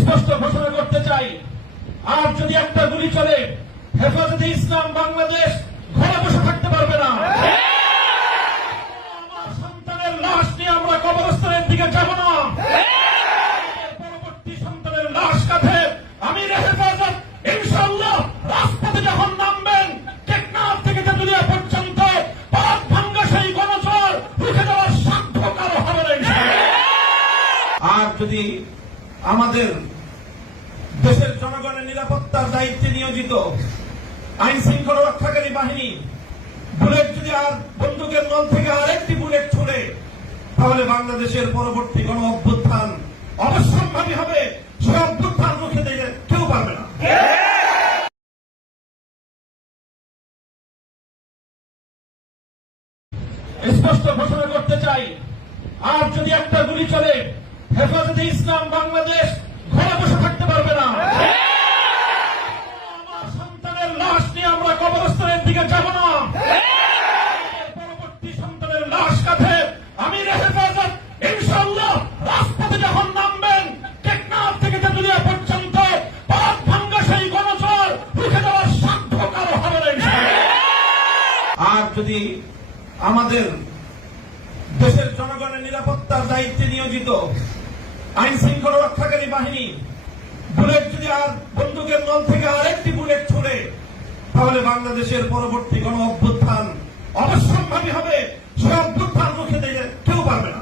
স্পষ্ট ঘোষণা করতে চাই, আর যদি একটা গুলি চলে, হেফাজতে ইসলাম বাংলাদেশ ঘরে বসে থাকতে পারবে না। আমার সন্তানের লাশ নিয়ে আমরা কবরস্থানের দিকে যাব না। পরবর্তী সন্তানের লাশ কাঁধে আমির হেফাজত ইনশাআল্লাহ রাজপথে যখন নামবেন, টেকনাফ থেকে তেতুলিয়া পর্যন্ত পথ ভাঙ্গা সেই গণজোয়ার রুখে দেওয়ার সাধ্য কারো হবে না ইনশাআল্লাহ। আর যদি আমাদের দেশের জনগণের নিরাপত্তার দায়িত্বে নিয়োজিত আইন শৃঙ্খলা রক্ষাকারী বাহিনী বুলেট যদি আর বন্দুকের নল থেকে আরেকটি বুলেট ছুড়ে, তাহলে বাংলাদেশের পরবর্তী গণ অভ্যুত্থান অবশ্যম্ভাবী হবে। সে অভ্যুত্থান রুখে দিতে কেউ পারবে না। স্পষ্ট ঘোষণা করতে চাই, আর যদি একটা গুলি চলে, হেফাজতে ইসলাম বাংলাদেশ ঘরে বসে থাকতে পারবে না। আমার সন্তানের লাশ নিয়ে আমরা কবরস্থানের দিকে যাব না। পরবর্তী সন্তানের লাশ কাঁধে আমির হেফাজত ইনশাআল্লাহ রাজপথে যখন নামবেন, টেকনাফ থেকে তেতুলিয়া পর্যন্ত পথ ভাঙ্গা সেই গণজোয়ার রুখে দেওয়ার সাধ্য কারো হবে না ইনশাআল্লাহ। আর যদি আমাদের দেশের জনগণের নিরাপত্তার দায়িত্বে নিয়োজিত আইন শৃঙ্খলা রক্ষাকারী বাহিনী বুলেট যদি আর বন্দুকের নল থেকে আরেকটি বুলেট ছুড়ে, তাহলে বাংলাদেশের পরবর্তী গণ অভ্যুত্থান অবশ্যম্ভাবী হবে। সে অভ্যুত্থান রুখে দিতে কেউ পারবে না।